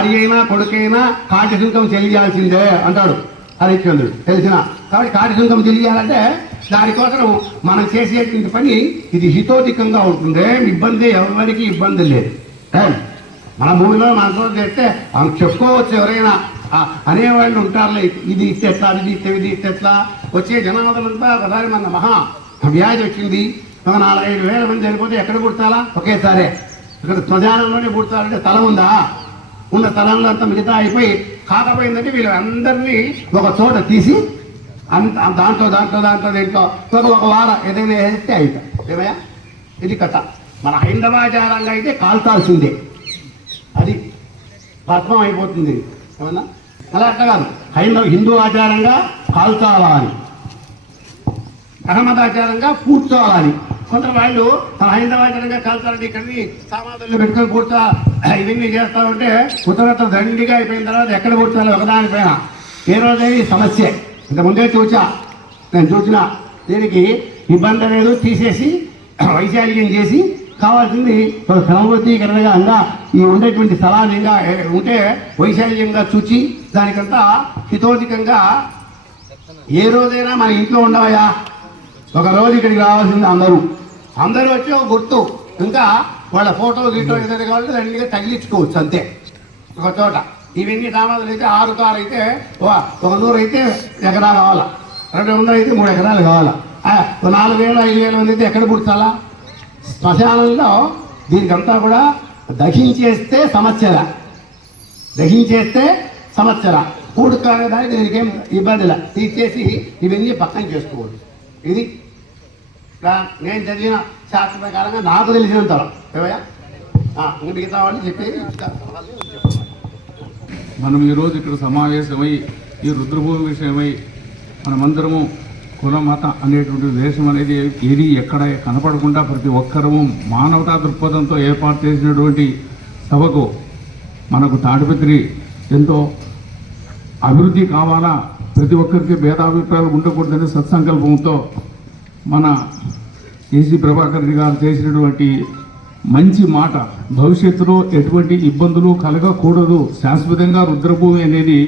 భార్య అయినా కొడుకైనా కాటి సుంకం చెల్లియాల్సిందే అంటాడు హరిశ్చంద్రుడు. తెలిసిన కాబట్టి కాటి సుంకం చెల్లియాలంటే దానికోసం మనం చేసేటువంటి పని ఇది హితోధికంగా ఉంటుంది. ఇబ్బంది ఎవరికి ఇబ్బంది లేదు. మన భూమిలో మనతో చేస్తే చెప్పుకోవచ్చు. ఎవరైనా అనేవాళ్ళు ఉంటారులే, ఇది ఇస్తే ఎట్లా, ఇది ఇస్తే ఇది ఇస్తే ఎట్లా. వచ్చే జనాభాలంతా ఒకసారి మన మహా వ్యాధి వచ్చింది, ఒక 4-5 వేల మంది చనిపోతే ఎక్కడ పుడతారా? ఒకేసారి ఇక్కడ శ్మశానంలోనే పుడతారంటే స్థలం ఉందా? ఉన్న స్థలంలో అంతా మిగతా అయిపోయి కాకపోయిందంటే వీళ్ళు అందరినీ ఒక చోట తీసి దాంట్లో దీంట్లో ఒక వారం ఏదైనా వేస్తే అయిపోయి ఏమయ్యా. ఇది కథ. మన హైందవాచారంగా అయితే కాల్చాల్సిందే, అది భస్మం అయిపోతుంది. ఏమన్నా అలా అట్లా కాదు, హిందూ ఆచారంగా కాల్చాలా అని, అహ్మదాచారంగా పూడ్చాలని. కొంత వాళ్ళు హైందవాచారంగా కాల్చాలంటే ఇక్కడికి సమాధుల్లో పెట్టుకొని పూడ్చా ఇవన్నీ చేస్తా ఉంటే ఉత్తరత్వ దండిగా అయిపోయిన తర్వాత ఎక్కడ పూడ్చాలి ఒకదానిపైన. ఏ రోజైనా సమస్య ఇంతకుముందే నేను చూసిన దీనికి ఇబ్బంది లేదు. తీసేసి వైశాల్యం చేసి కావాల్సింది క్రమబద్ధీకరణగా అంగా ఈ ఉండేటువంటి స్థలాన్ని ఇంకా ఉంటే వైశాల్యంగా చూచి దానికంతా హితోధికంగా. ఏ రోజైనా మన ఇంట్లో ఉండవయా, ఒక రోజు ఇక్కడికి రావాల్సింది అందరూ వచ్చి ఒక గుర్తు, ఇంకా వాళ్ళ ఫోటో గీటో ఏదైనా కావాలంటే దాన్ని తగిలించుకోవచ్చు అంతే ఒక చోట. ఇవన్నీ సామాన్లు అయితే 6 కారు అయితే 100 అయితే ఎకరాలు కావాలా, 200 అయితే 3 ఎకరాలు కావాలా, 4,000-5,000 మంది అయితే ఎక్కడ పుడతాలా? శ్మశానంలో దీనికంతా కూడా దహించేస్తే సమస్యలా పూడుకానే దానికి దీనికి ఏం ఇబ్బందిలా తీసేసి ఇవన్నీ పక్కన చేసుకోవచ్చు. ఇది నేను చదివిన శాస్త్ర ప్రకారంగా నాకు తెలిసినంత ఏవయ్యా. మిగతా వాళ్ళు చెప్పేది మనం ఈరోజు ఇక్కడ సమావేశమై ఈ రుద్రభూమి విషయమై మనమందరము కుల మత అనేటువంటి దేశం అనేది ఏది ఎక్కడ కనపడకుండా ప్రతి ఒక్కరూ మానవతా దృక్పథంతో ఏర్పాటు చేసినటువంటి సభకు మనకు తాడిపత్రి ఎంతో అభివృద్ధి కావాలా, ప్రతి ఒక్కరికి భేదాభిప్రాయాలు ఉండకూడదని సత్సంకల్పంతో మన ఏసీ ప్రభాకర్ రెడ్డి గారు చేసినటువంటి మంచి మాట, భవిష్యత్తులో ఎటువంటి ఇబ్బందులు కలగకూడదు, శాశ్వతంగా రుద్రభూమి అనేది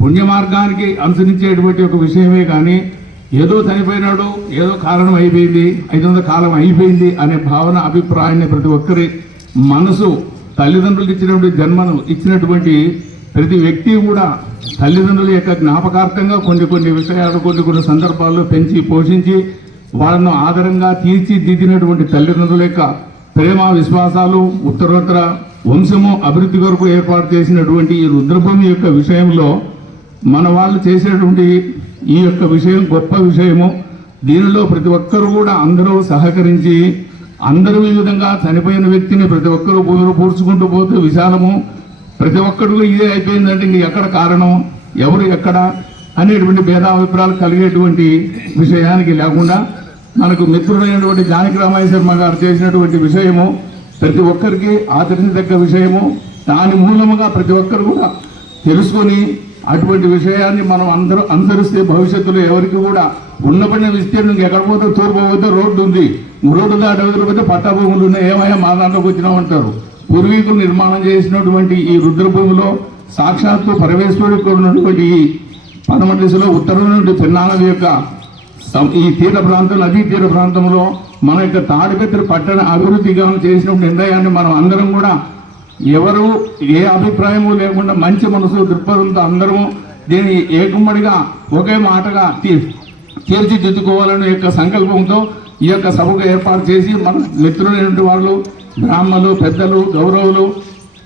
పుణ్యమార్గానికి అనుసరించేటువంటి ఒక విషయమే కానీ ఏదో చనిపోయినాడు, ఏదో కారణం అయిపోయింది, 500 కాలం అయిపోయింది అనే భావన అభిప్రాయాన్ని ప్రతి ఒక్కరి మనసు, తల్లిదండ్రులు ఇచ్చినటువంటి జన్మను ఇచ్చినటువంటి ప్రతి వ్యక్తి కూడా తల్లిదండ్రుల యొక్క జ్ఞాపకార్థంగా కొన్ని విషయాలు కొన్ని సందర్భాల్లో పెంచి పోషించి వాళ్ళను ఆదరంగా తీర్చిదిద్దినటువంటి తల్లిదండ్రుల యొక్క ప్రేమ విశ్వాసాలు ఉత్తరోత్తర వంశము అభివృద్ధి కొరకు ఏర్పాటు చేసినటువంటి ఈ రుద్రభూమి యొక్క విషయంలో మన వాళ్ళు చేసేటువంటి ఈ యొక్క విషయం గొప్ప విషయము. దీనిలో ప్రతి ఒక్కరూ కూడా అందరూ సహకరించి అందరూ ఈ విధంగా చనిపోయిన వ్యక్తిని ప్రతి ఒక్కరూ భూమిలో పూడ్చుకుంటూ పోతే విశాలము, ప్రతి ఒక్కరు ఇదే అయిపోయిందంటే ఇంక ఎక్కడ కారణం, ఎవరు ఎక్కడ అనేటువంటి భేదాభిప్రాయాలు కలిగేటువంటి విషయానికి లేకుండా మనకు మిత్రుడైనటువంటి జానకి రామయ్య శర్మ గారు చేసినటువంటి విషయము ప్రతి ఒక్కరికి ఆచరించదగ్గ విషయము. దాని మూలముగా ప్రతి ఒక్కరు కూడా తెలుసుకొని అటువంటి విషయాన్ని మనం అందరూ అనుసరిస్తే భవిష్యత్తులో ఎవరికి కూడా ఉన్నపడిన విస్తీర్ణం ఎక్కడ పోతే తూర్పు పోతే రోడ్డు ఉంది, రోడ్డు దాటి పోతే పట్టాభూములు ఉన్నాయి, ఏమయ్యా మా దాంట్లోకి వచ్చినామంటారు. పూర్వీకులు నిర్మాణం చేసినటువంటి ఈ రుద్రభూమిలో సాక్షాత్తు పరమేశ్వరుడికి ఉన్నటువంటి ఈ పదమటిలో ఉత్తరం నుండి పెన్నానది యొక్క ఈ తీర ప్రాంతం, నదీ తీర ప్రాంతంలో మన యొక్క తాడిపత్రి పట్టణ అభివృద్ధిగా చేసినటువంటి నిర్ణయాన్ని మనం అందరం కూడా ఎవరు ఏ అభిప్రాయము లేకుండా మంచి మనసు దృక్పథంతో అందరము దీన్ని ఏకుమ్మడిగా ఒకే మాటగా తీర్చిదిద్దుకోవాలనే యొక్క సంకల్పంతో ఈ యొక్క సభకు ఏర్పాటు చేసి మన మిత్రులైనటువంటి వాళ్ళు, బ్రాహ్మణులు, పెద్దలు, గౌరవులు,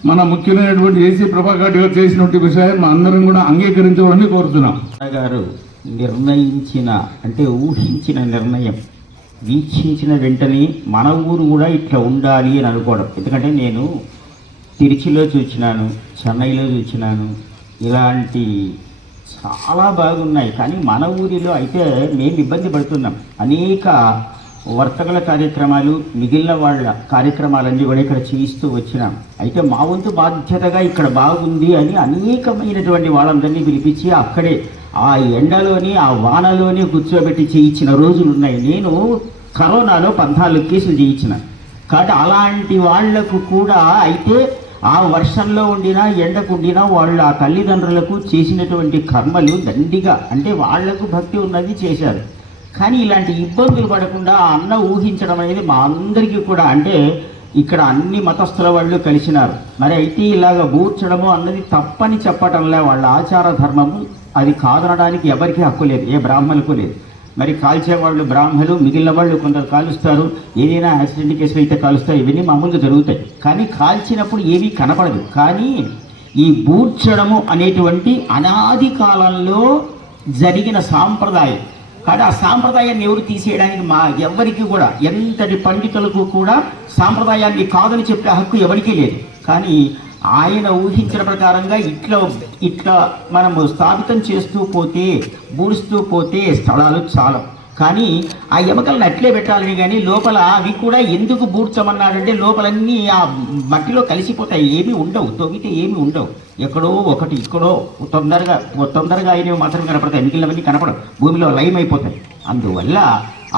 మన ముఖ్యమైనటువంటి ఏసీ ప్రభాకర్ గారు చేసినటువంటి విషయాన్ని మన అందరం కూడా అంగీకరించాలని కోరుతున్నాం. గారు నిర్ణయించిన అంటే ఊహించిన నిర్ణయం వీక్షించిన వెంటనే మన ఊరు కూడా ఇట్లా ఉండాలి అని అనుకోవడం. ఎందుకంటే నేను తిరుచిలో చూసినాను, చెన్నైలో చూసినాను, ఇలాంటి చాలా బాగున్నాయి. కానీ మన ఊరిలో అయితే మేము ఇబ్బంది పడుతున్నాం. అనేక వర్తకుల కార్యక్రమాలు, మిగిలిన వాళ్ళ కార్యక్రమాలన్నీ కూడా ఇక్కడ చేయిస్తూ వచ్చినాం. అయితే మా వంతు బాధ్యతగా ఇక్కడ బాగుంది అని అనేకమైనటువంటి వాళ్ళందరినీ పిలిపించి అక్కడే ఆ ఎండలోని ఆ వానలోనే కూర్చోబెట్టి చేయించిన రోజులు ఉన్నాయి. నేను కరోనాలో 14 కేసులు చేయించిన. కాబట్టి అలాంటి వాళ్లకు కూడా అయితే ఆ వర్షంలో ఉండినా ఎండకుండినా వాళ్ళు ఆ తల్లిదండ్రులకు చేసినటువంటి కర్మలు దండిగా, అంటే వాళ్లకు భక్తి ఉన్నది చేశారు. కానీ ఇలాంటి ఇబ్బందులు పడకుండా ఆ అన్న ఊహించడం అనేది మా అందరికీ కూడా, అంటే ఇక్కడ అన్ని మతస్థుల వాళ్ళు కలిసినారు. మరి అయితే ఇలాగ బూర్చడము అన్నది తప్పని చెప్పటంలే, వాళ్ళ ఆచార ధర్మము, అది కాదనడానికి ఎవరికీ హక్కు లేదు, ఏ బ్రాహ్మణులకు లేదు. మరి కాల్చేవాళ్ళు బ్రాహ్మణులు, మిగిలిన వాళ్ళు కొందరు కాలుస్తారు, ఏదైనా యాక్సిడెంట్ కేసులు అయితే కాలుస్తారు, ఇవన్నీ మామూలుగా జరుగుతాయి. కానీ కాల్చినప్పుడు ఏమీ కనపడదు. కానీ ఈ బూర్చడము అనేటువంటి అనాది కాలంలో జరిగిన సాంప్రదాయం. కానీ ఆ సాంప్రదాయాన్ని ఎవరు తీసేయడానికి ఎవరికి కూడా, ఎంతటి పండితులకు కూడా సాంప్రదాయాన్ని కాదని చెప్పే హక్కు ఎవరికీ లేదు. కానీ ఆయన ఊహించిన ప్రకారంగా ఇట్లా మనము స్థాపితం చేస్తూ పోతే, బూడుస్తూ పోతే స్థలాలు చాలా. కానీ ఆ ఎముకలను అట్లే పెట్టాలని, కానీ లోపల అవి కూడా ఎందుకు బూడ్చమన్నాడంటే లోపలన్నీ ఆ మట్టిలో కలిసిపోతాయి, ఏమీ ఉండవు, తొవ్వితే ఏమీ ఉండవు. ఎక్కడో ఒకటి ఇక్కడో తొందరగా అయినవి మాత్రమే కనపడతాయి, మిగిలినవన్నీ కనపడవు, భూమిలో లయం అయిపోతాయి. అందువల్ల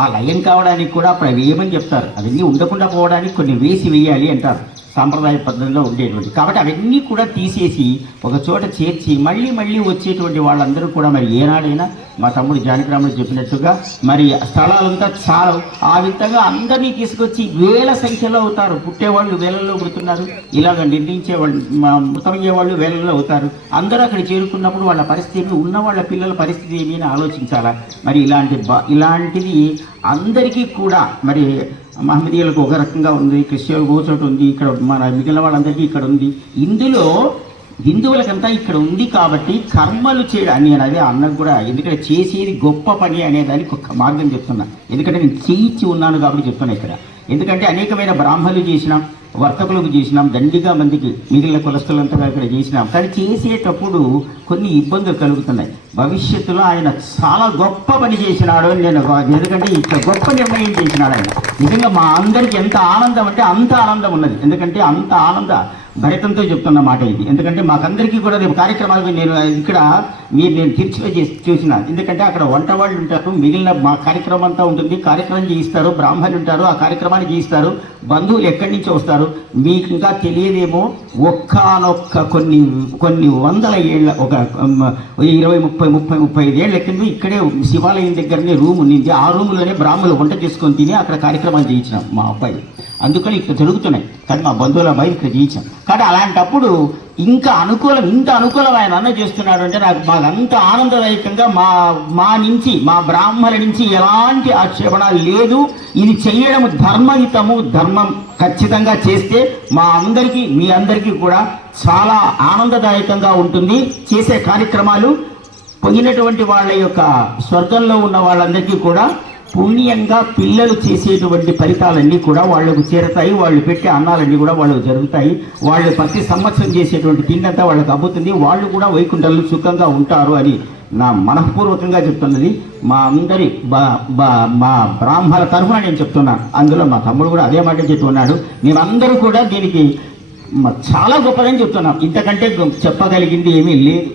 ఆ లయం కావడానికి కూడా అప్పుడు అవి ఏమని చెప్తారు, అవన్నీ ఉండకుండా పోవడానికి కొన్ని వేయాలి అంటారు సాంప్రదాయ పద్ధతిలో ఉండేటువంటి. కాబట్టి అవన్నీ కూడా తీసేసి ఒక చోట చేర్చి మళ్ళీ వచ్చేటువంటి వాళ్ళందరూ కూడా మరి ఏనాడైనా మా తమ్ముడు జానకిరాముడు చెప్పినట్టుగా మరి స్థలాలంతా చాలా ఆ విధంగా అందరినీ తీసుకొచ్చి వేల సంఖ్యలో అవుతారు. పుట్టేవాళ్ళు వేలల్లో పుడుతున్నారు, ఇలాగ నిర్ణయించేవాళ్ళు మృతమయ్యేవాళ్ళు వేలల్లో అవుతారు. అందరూ అక్కడ చేరుకున్నప్పుడు వాళ్ళ పరిస్థితి, ఉన్న వాళ్ళ పిల్లల పరిస్థితి ఏమీ అని ఆలోచించాలా. మరి ఇలాంటిది అందరికీ కూడా మరి మహమ్మదీయులకు ఒక రకంగా ఉంది, క్రిస్టియన్లకు ఒక చోట ఉంది, ఇక్కడ మన మిగిలిన వాళ్ళందరికీ ఇక్కడ ఉంది. ఇందులో హిందువులకంతా ఇక్కడ ఉంది కాబట్టి కర్మలు చేయడం నేను అదే అన్నకు కూడా, ఎందుకంటే చేసేది గొప్ప పని అనేదానికి ఒక మార్గం చెప్తున్నా. ఎందుకంటే నేను చేయించి ఉన్నాను కాబట్టి చెప్తున్నా ఇక్కడ. ఎందుకంటే అనేకమైన బ్రాహ్మణులు చేసినాం, వర్తకులకు చేసినాం, దండిగా మందికి మిగిలిన కులస్తులంతా ఇక్కడ చేసినాం. కానీ చేసేటప్పుడు కొన్ని ఇబ్బందులు కలుగుతున్నాయి. భవిష్యత్తులో ఆయన చాలా గొప్ప పని చేసినాడు అని నేను, ఎందుకంటే ఇట్లా గొప్ప నిర్ణయం చేసినాడు ఆయన. నిజంగా మా అందరికీ ఎంత ఆనందం అంటే అంత ఆనందం ఉన్నది. ఎందుకంటే అంత ఆనంద భరితంతో చెప్తున్న మాట ఇది. ఎందుకంటే మాకందరికీ కూడా రేపు కార్యక్రమాలు నేను తీర్చిలో చూసిన, ఎందుకంటే అక్కడ వంట వాళ్ళు ఉంటారు, మిగిలిన మా కార్యక్రమం అంతా ఉంటుంది, కార్యక్రమం చేయిస్తారు, బ్రాహ్మణులు ఉంటారు, ఆ కార్యక్రమాన్ని చేయిస్తారు, బంధువులు ఎక్కడి నుంచి వస్తారు మీకు ఇంకా తెలియదేమో. ఒక్కనొక్క కొన్ని వందల ఏళ్ళ, ఒక 20-30-35 ఏళ్ళ కింద ఇక్కడే శివాలయం దగ్గరనే రూమ్ ఉండింది. ఆ రూములోనే బ్రాహ్మణులు వంట చేసుకొని తిని అక్కడ కార్యక్రమాలు చేయించినాం మా అబ్బాయి. అందుకని ఇక్కడ జరుగుతున్నాయి. కానీ మా బంధువుల అబ్బాయి ఇక్కడ చేయించాం. కానీ అలాంటప్పుడు ఇంత అనుకూలం ఆయన అన్న చేస్తున్నాడు అంటే మాకు అంత ఆనందదాయకంగా మా బ్రాహ్మణుల నుంచి ఎలాంటి ఆక్షేపణలు లేదు. ఇది చెయ్యడం ధర్మహితము, ధర్మం ఖచ్చితంగా చేస్తే మీ అందరికీ కూడా చాలా ఆనందదాయకంగా ఉంటుంది. చేసే కార్యక్రమాలు పొందినటువంటి వాళ్ళ యొక్క స్వర్గంలో ఉన్న వాళ్ళందరికీ కూడా పుణ్యంగా పిల్లలు చేసేటువంటి ఫలితాలన్నీ కూడా వాళ్లకు చేరతాయి. వాళ్ళు పెట్టే అన్నాలన్నీ కూడా వాళ్ళకు జరుగుతాయి. వాళ్ళు ప్రతి సంవత్సరం చేసేటువంటి తిండంతా వాళ్ళకి అబ్బుతుంది. వాళ్ళు కూడా వైకుంఠంలో సుఖంగా ఉంటారు అని నా మనఃపూర్వకంగా చెప్తున్నది. మా అందరి మా బ్రాహ్మణ తరఫున నేను చెప్తున్నాను. అందులో మా తమ్ముడు కూడా అదే మాట చెప్తున్నాడు. మేమందరూ కూడా దీనికి చాలా గొప్పదని చెప్తున్నాం. ఇంతకంటే చెప్పగలిగింది ఏమీ లేదు.